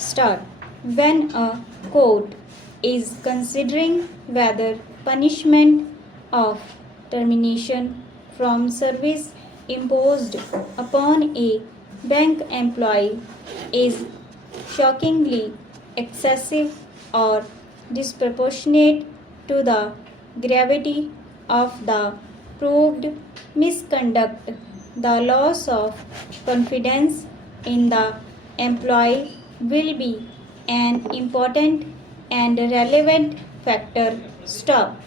Start. When a court is considering whether punishment of termination from service imposed upon a bank employee is shockingly excessive or disproportionate to the gravity of the proved misconduct, the loss of confidence in the employee will be an important and relevant factor. Stop.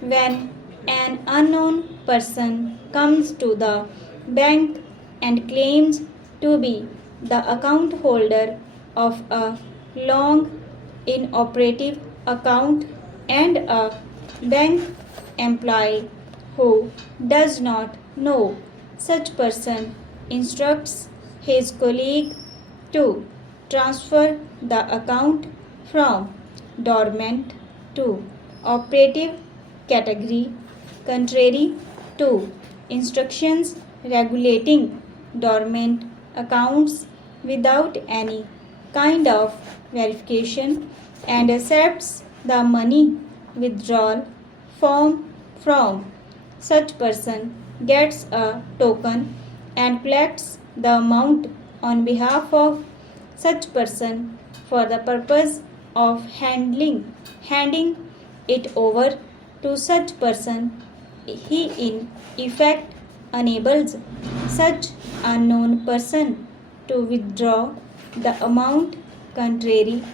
When an unknown person comes to the bank and claims to be the account holder of a long inoperative account and a bank employee who does not know such person instructs his colleague to transfer the account from dormant to operative category, contrary to instructions regulating dormant accounts without any kind of verification, and accepts the money withdrawal form from such person, gets a token and collects the amount on behalf of such person for the purpose of handing it over to such person. He in effect enables such unknown person to withdraw the amount contrary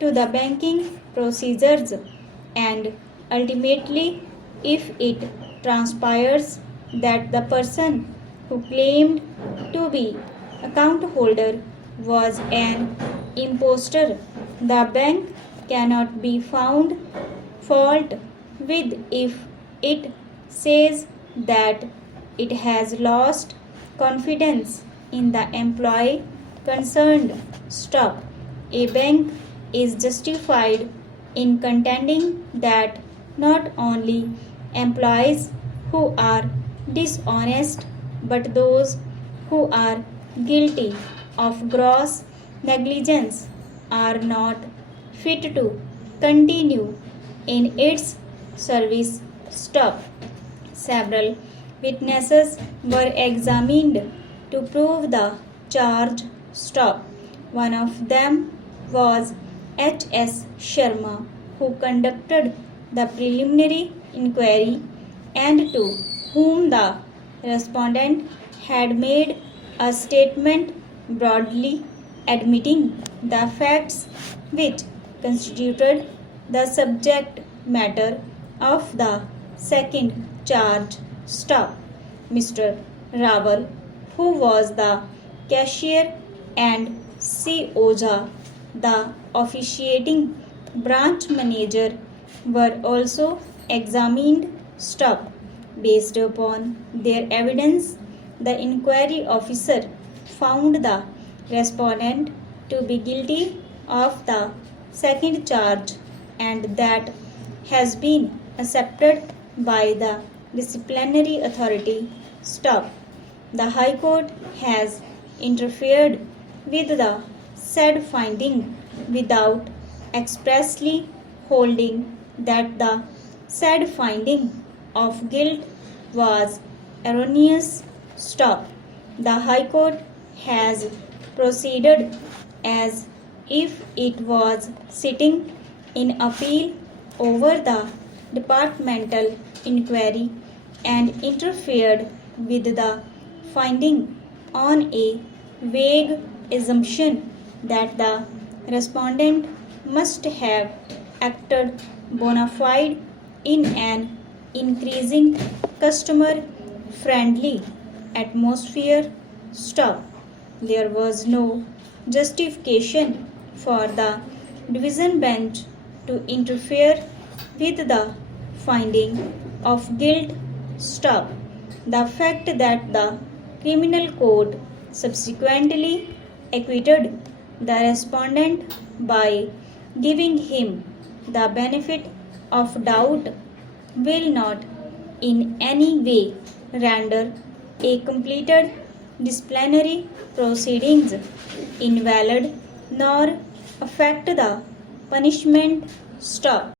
to the banking procedures, and ultimately, if it transpires that the person who claimed to be account holder was an impostor, the bank cannot be found fault with if it says that it has lost confidence in the employee concerned. Stop. A bank is justified in contending that not only employees who are dishonest but those who are guilty of gross negligence are not fit to continue in its service. Stop. Several witnesses were examined to prove the charge. Stop. One of them was H.S. Sharma, who conducted the preliminary inquiry and to whom the respondent had made a statement broadly admitting the facts which constituted the subject matter of the second charge. Stop. Mr. Rawal, who was the cashier, and C. Oja, the officiating branch manager, were also examined. Stop. Based upon their evidence, the inquiry officer found the respondent to be guilty of the second charge, and that has been accepted by the disciplinary authority. Stop. The High Court has interfered with the said finding without expressly holding that the said finding of guilt was erroneous. Stop. The High Court has proceeded as if it was sitting in appeal over the departmental inquiry and interfered with the finding on a vague assumption that the respondent must have acted bona fide in an increasing customer friendly atmosphere. Stop. There was no justification for the division bench to interfere with the finding of guilt. Stop. The fact that the criminal court subsequently acquitted the respondent by giving him the benefit of doubt will not in any way render a completed disciplinary proceedings invalid nor affect the punishment stop.